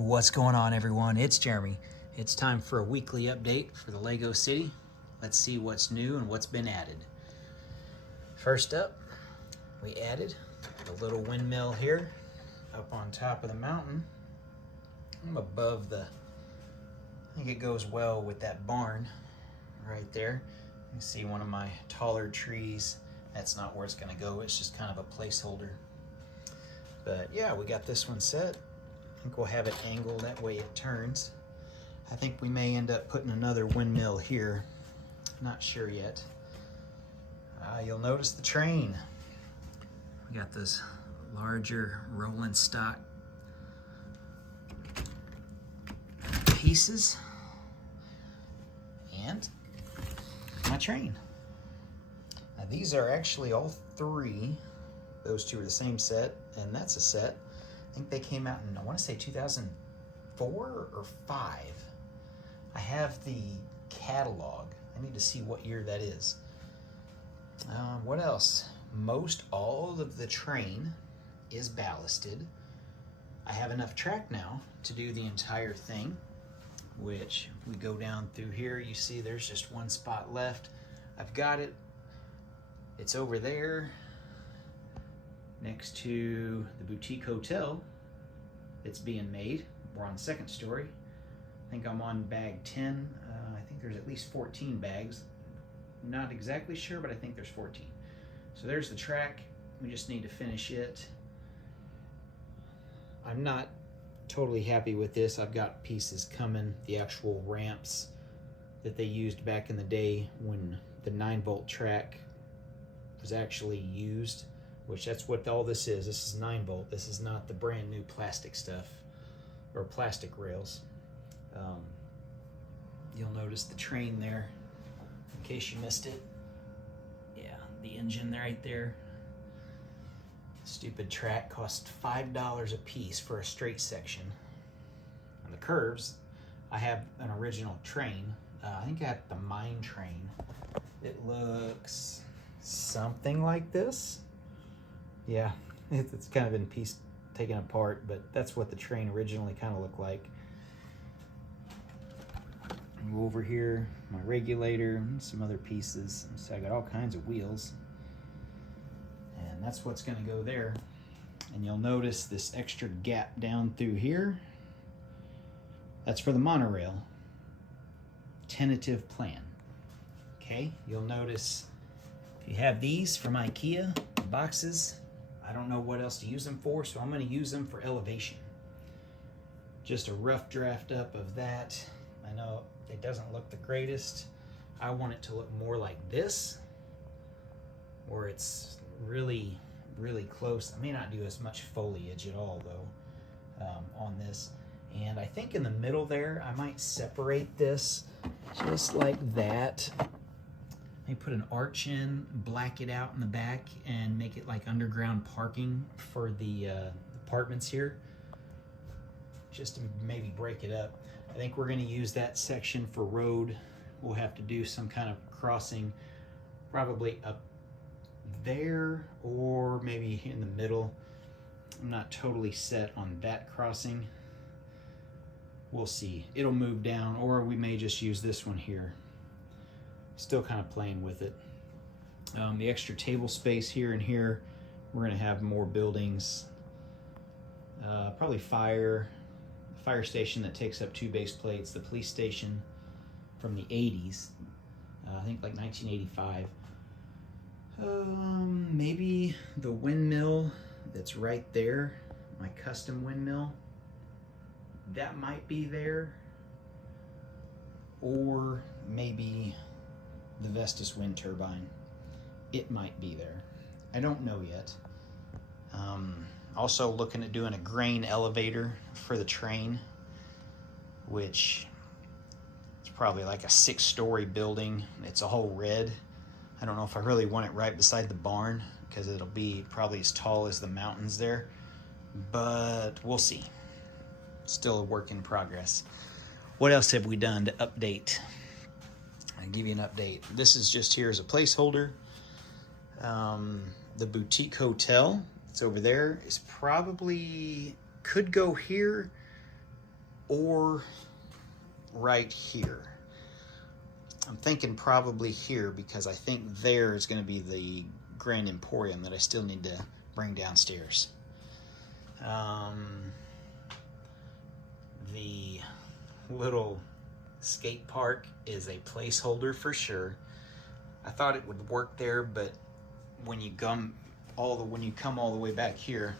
What's going on, everyone? It's Jeremy. It's time for a weekly update for the Lego City. Let's see what's new and what's been added. First up, we added a little windmill here up on top of the mountain. I'm above the, I think it goes well with that barn right there. You can see one of my taller trees. That's not where it's going to go. It's just kind of a placeholder. But yeah, we got this one set. I think we'll have it angled that way it turns. I think we may end up putting another windmill here. Not sure yet. You'll notice the train. We got those larger rolling stock pieces and my train. Now these are actually all three. Those two are the same set, and that's a set. I think they came out in, I want to say 2004 or 5. I have the catalog. I need to see what year that is. What else? Most all of the train is ballasted. I have enough track now to do the entire thing, which we go down through here. You see there's just one spot left. I've got it. It's over there, next to the boutique hotel that's being made. We're on the second story. I think I'm on bag 10. I think there's at least 14 bags. Not exactly sure, but I think there's 14. So there's the track. We just need to finish it. I'm not totally happy with this. I've got pieces coming, the actual ramps that they used back in the day when the 9-volt track was actually used. Which that's what all this is. This is 9-volt. This is not the brand new plastic stuff or plastic rails. You'll notice the train there, in case you missed it. Yeah, the engine right there. Stupid track cost $5 a piece for a straight section. On the curves, I have an original train. I think I have the mine train. It looks something like this. Yeah, it's kind of been taken apart, but that's what the train originally kind of looked like. Go over here, my regulator, and some other pieces. So I got all kinds of wheels. And that's what's gonna go there. And you'll notice this extra gap down through here. That's for the monorail. Tentative plan. Okay, you'll notice if you have these from IKEA, boxes, I don't know what else to use them for, so I'm going to use them for elevation. Just a rough draft up of that. I know it doesn't look the greatest. I want it to look more like this, where it's really, really close. I may not do as much foliage at all, though, on this. And I think in the middle there, I might separate this just like that. Put an arch in, black it out in the back, and make it like underground parking for the apartments here. Just to maybe break it up. I think we're going to use that section for road. We'll have to do some kind of crossing, probably up there or maybe in the middle. I'm not totally set on that crossing. We'll see. It'll move down, or we may just use this one here. Still kind of playing with it. The extra table space here and here, we're going to have more buildings. Probably fire station that takes up 2 base plates, the police station from the 80s, I think like 1985. Maybe the windmill that's right there, my custom windmill, that might be there. Or maybe the Vestas wind turbine. It might be there. I don't know yet. Also looking at doing a grain elevator for the train, which is probably like a 6-story building. It's all red. I don't know if I really want it right beside the barn because it'll be probably as tall as the mountains there, but we'll see. Still a work in progress. What else have we done to update? I'll give you an update. This is just here as a placeholder. The boutique hotel that's over there is probably, could go here. or right here. I'm thinking probably here because I think there is going to be the Grand Emporium that I still need to bring downstairs. The little skate park is a placeholder for sure. I thought it would work there, but when you come all the way back here,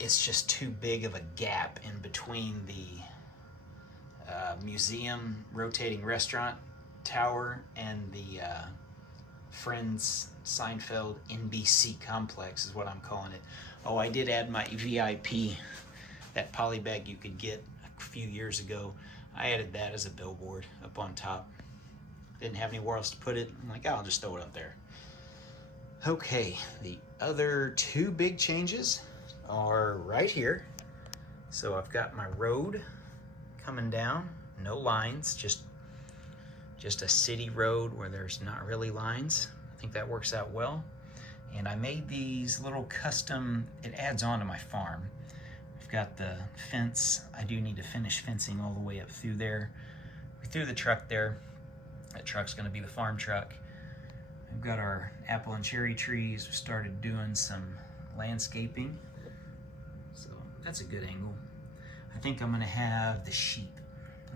it's just too big of a gap in between the museum rotating restaurant tower and the Friends Seinfeld NBC complex is what I'm calling it. Oh, I did add my VIP, that poly bag you could get a few years ago. I added that as a billboard up on top. Didn't have anywhere else to put it. I'm like, oh, I'll just throw it up there. Okay, the other two big changes are right here. So I've got my road coming down, no lines, just a city road where there's not really lines. I think that works out well. And I made these little custom, it adds on to my farm. I've got the fence. I do need to finish fencing all the way up through there. We threw the truck there. That truck's gonna be the farm truck. We've got our apple and cherry trees. We started doing some landscaping. So that's a good angle. I think I'm gonna have the sheep.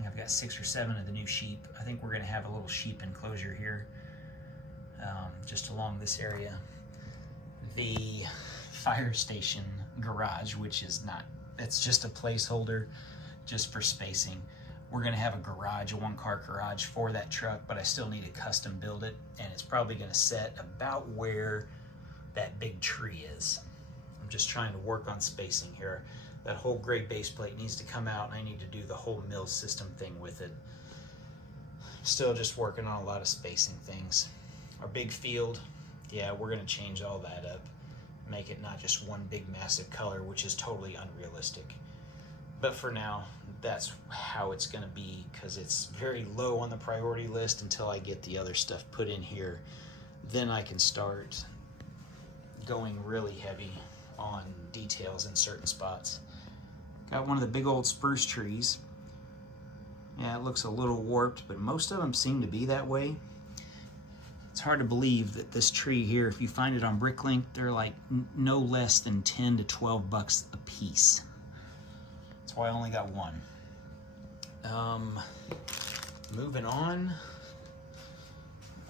I've got 6 or 7 of the new sheep. I think we're gonna have a little sheep enclosure here, just along this area. The fire station garage, which is not, it's just a placeholder just for spacing. We're gonna have a garage, a 1-car garage for that truck, but I still need to custom build it, and it's probably gonna set about where that big tree is. I'm just trying to work on spacing here. That whole gray base plate needs to come out, and I need to do the whole mill system thing with it. Still just working on a lot of spacing things. Our big field, yeah, we're gonna change all that up. Make it not just one big massive color, which is totally unrealistic. But for now, that's how it's gonna be, because it's very low on the priority list until I get the other stuff put in here. Then I can start going really heavy on details in certain spots. Got one of the big old spruce trees. Yeah, it looks a little warped, but most of them seem to be that way. It's hard to believe that this tree here, if you find it on Bricklink, they're like no less than 10 to 12 bucks a piece. That's why I only got one. Moving on,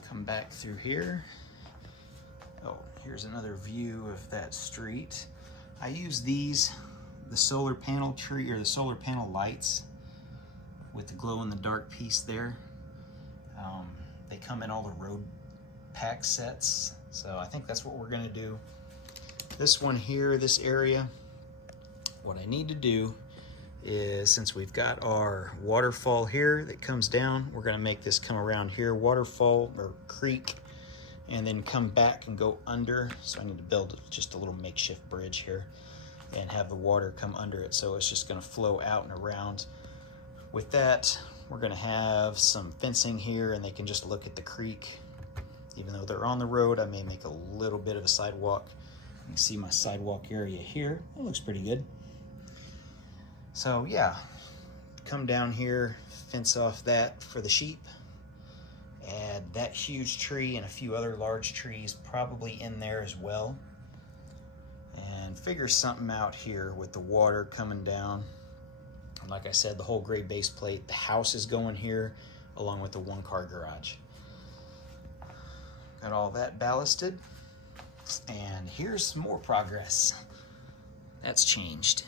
come back through here. Oh, here's another view of that street. I use these, the solar panel tree, or the solar panel lights with the glow in the dark piece there. They come in all the road pack sets, so I think that's what we're gonna do. This one here, this area, what I need to do is, since we've got our waterfall here that comes down, we're gonna make this come around here, waterfall or creek, and then come back and go under. So I need to build just a little makeshift bridge here and have the water come under it, so it's just gonna flow out and around. With that, we're gonna have some fencing here, and they can just look at the creek. Even though they're on the road, I may make a little bit of a sidewalk. You can see my sidewalk area here. It looks pretty good. So yeah, come down here, fence off that for the sheep. Add that huge tree and a few other large trees probably in there as well. And figure something out here with the water coming down. And like I said, the whole gray base plate, the house is going here along with the 1-car garage. Got all that ballasted. And here's some more progress. That's changed.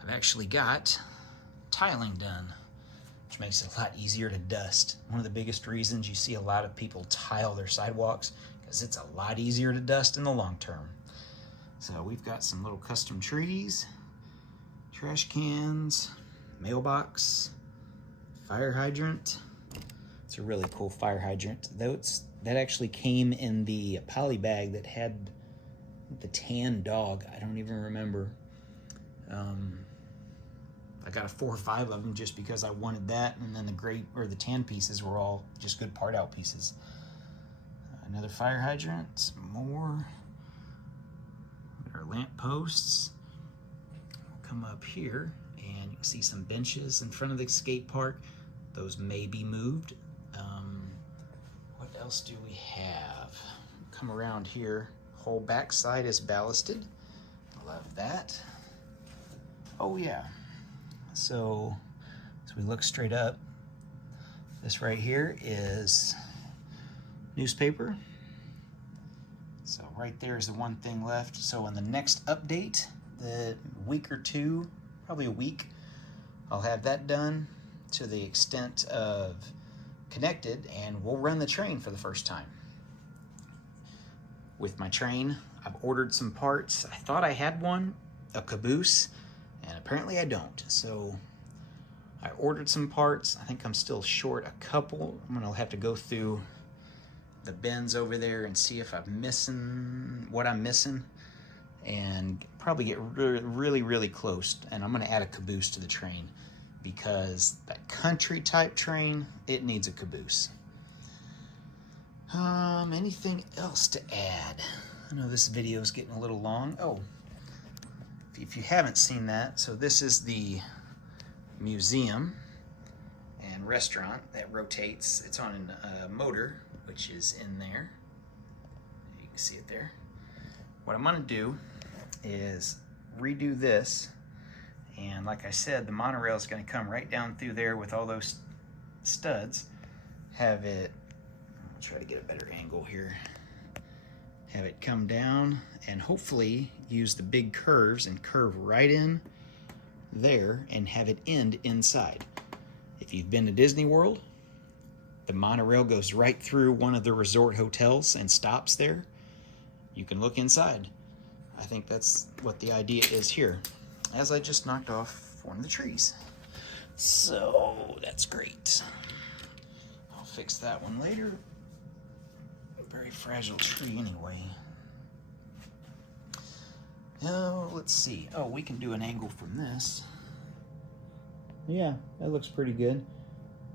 I've actually got tiling done, which makes it a lot easier to dust. One of the biggest reasons you see a lot of people tile their sidewalks, because it's a lot easier to dust in the long term. So we've got some little custom trees, trash cans, mailbox, fire hydrant. It's a really cool fire hydrant. That actually came in the poly bag that had the tan dog. I don't even remember. I got 4 or 5 of them just because I wanted that, and then the gray or the tan pieces were all just good part out pieces. Another fire hydrant, some more. Our lamp posts. We'll come up here, and you can See some benches in front of the skate park. Those may be moved. What else do we have? Come around here. Whole back side is ballasted. Love that. Oh yeah. So as we look straight up, this right here is newspaper. So right there is the one thing left. So in the next update, the week or two, probably a week, I'll have that done to the extent of connected, and we'll run the train for the first time. With my train, I've ordered some parts. I thought I had one, a caboose, and apparently I don't. So I ordered some parts. I think I'm still short a couple. I'm gonna have to go through the bins over there and see if I'm missing what I'm missing, and probably get really close. And I'm gonna add a caboose to the train, because that country type train, it needs a caboose. Anything else to add? I know this video is getting a little long. Oh, if you haven't seen that, so this is the museum and restaurant that rotates. It's on a motor, which is in there. You can see it there. What I'm gonna do is redo this, and like I said, the monorail is gonna come right down through there with all those studs. Have it, I'll try to get a better angle here. Have it come down and hopefully use the big curves and curve right in there and have it end inside. If you've been to Disney World, the monorail goes right through one of the resort hotels and stops there. You can look inside. I think that's what the idea is here, as I just knocked off one of the trees. So that's great. I'll fix that one later. Very fragile tree anyway. Now, let's see. Oh, we can do an angle from this. Yeah, that looks pretty good.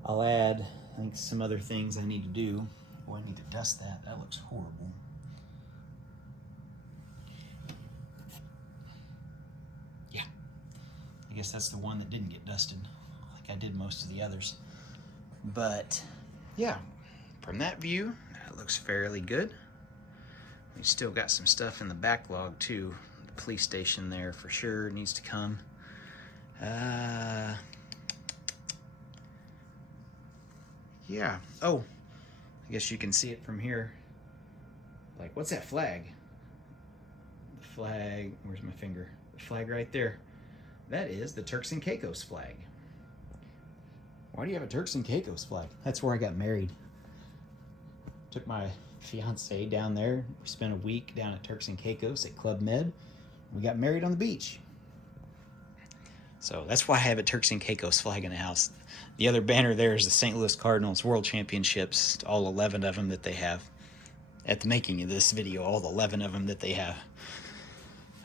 I'll add, I think, some other things I need to do. Oh, I need to dust that. That looks horrible. Yeah. I guess that's the one that didn't get dusted, like I did most of the others. But, yeah, from that view, that looks fairly good. We still got some stuff in the backlog too. The police station there for sure needs to come. Yeah. Oh, I guess you can see it from here. Like, what's that flag? The flag, where's my finger? The flag right there. That is the Turks and Caicos flag. Why do you have a Turks and Caicos flag? That's where I got married. Took my fiance down there. We spent a week down at Turks and Caicos at Club Med. We got married on the beach. So that's why I have a Turks and Caicos flag in the house. The other banner there is the St. Louis Cardinals World Championships, all 11 of them that they have. At the making of this video, all the 11 of them that they have.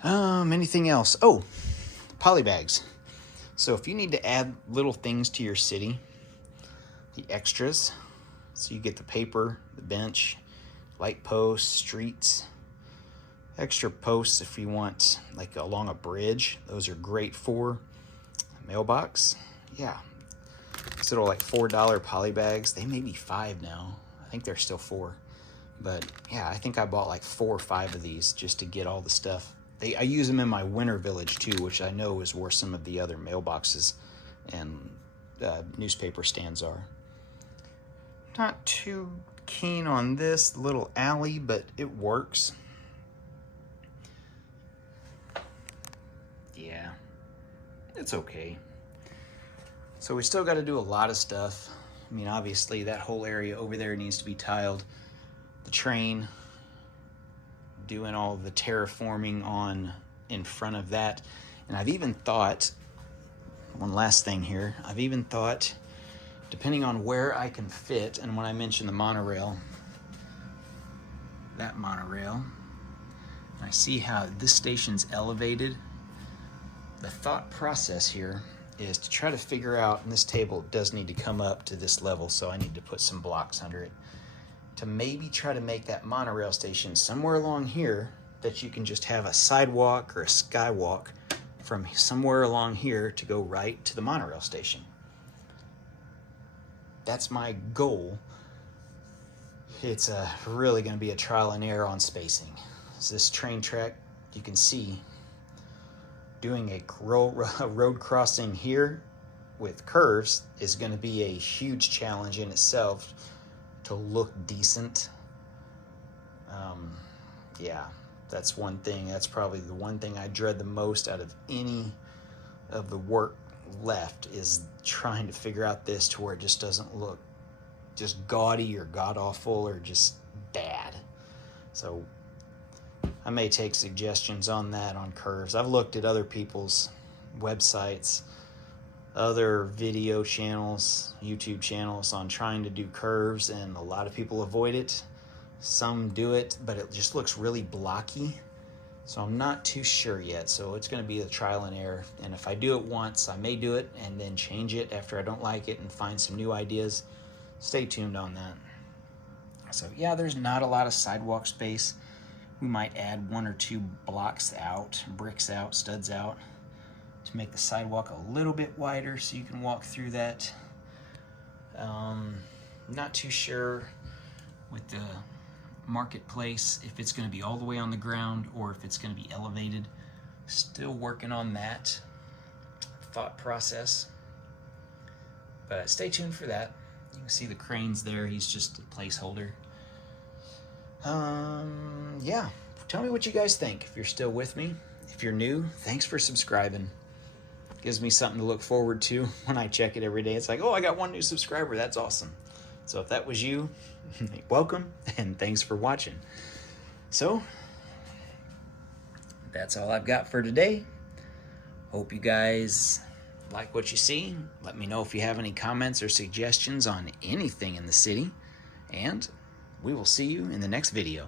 Anything else? Oh, polybags. So if you need to add little things to your city, the extras, so you get the paper, the bench, light posts, streets, extra posts if you want, like along a bridge. Those are great for mailbox. Yeah, these little like $4 polybags. They may be $5 now. I think they're still $4. But yeah, I think I bought like 4 or 5 of these just to get all the stuff. I use them in my winter village too, which I know is where some of the other mailboxes and newspaper stands are. Not too keen on this little alley, but it works. Yeah, it's okay. So we still got to do a lot of stuff. I mean, obviously that whole area over there needs to be tiled. The train, doing all the terraforming on in front of that. And I've even thought, one last thing here, I've even thought, depending on where I can fit, and when I mention the monorail, that monorail, I see how this station's elevated. The thought process here is to try to figure out, and this table does need to come up to this level, so I need to put some blocks under it, to maybe try to make that monorail station somewhere along here that you can just have a sidewalk or a skywalk from somewhere along here to go right to the monorail station. That's my goal. It's really going to be a trial and error on spacing. So this train track, you can see, doing a road crossing here with curves is going to be a huge challenge in itself to look decent. Yeah, that's one thing. That's probably the one thing I dread the most out of any of the work left, is trying to figure out this to where it just doesn't look just gaudy or god-awful or just bad. So I may take suggestions on that on curves. I've looked at other people's websites, other video channels, YouTube channels on trying to do curves, and a lot of people avoid it. Some do it, but it just looks really blocky. So I'm not too sure yet. So it's going to be a trial and error. And if I do it once, I may do it and then change it after I don't like it and find some new ideas. Stay tuned on that. So yeah, there's not a lot of sidewalk space. We might add 1 or 2 blocks out, bricks out, studs out, to make the sidewalk a little bit wider so you can walk through that. Not too sure with the marketplace if it's going to be all the way on the ground or if it's going to be elevated. Still working on that thought process, but stay tuned for that. You can see the cranes there. He's just a placeholder. Yeah, tell me what you guys think. If you're still with me, if you're new, thanks for subscribing. Gives me something to look forward to when I check it every day. It's like, oh, I got 1 new subscriber. That's awesome. So if that was you, welcome, and thanks for watching. So that's all I've got for today. Hope you guys like what you see. Let me know if you have any comments or suggestions on anything in the city, and we will see you in the next video.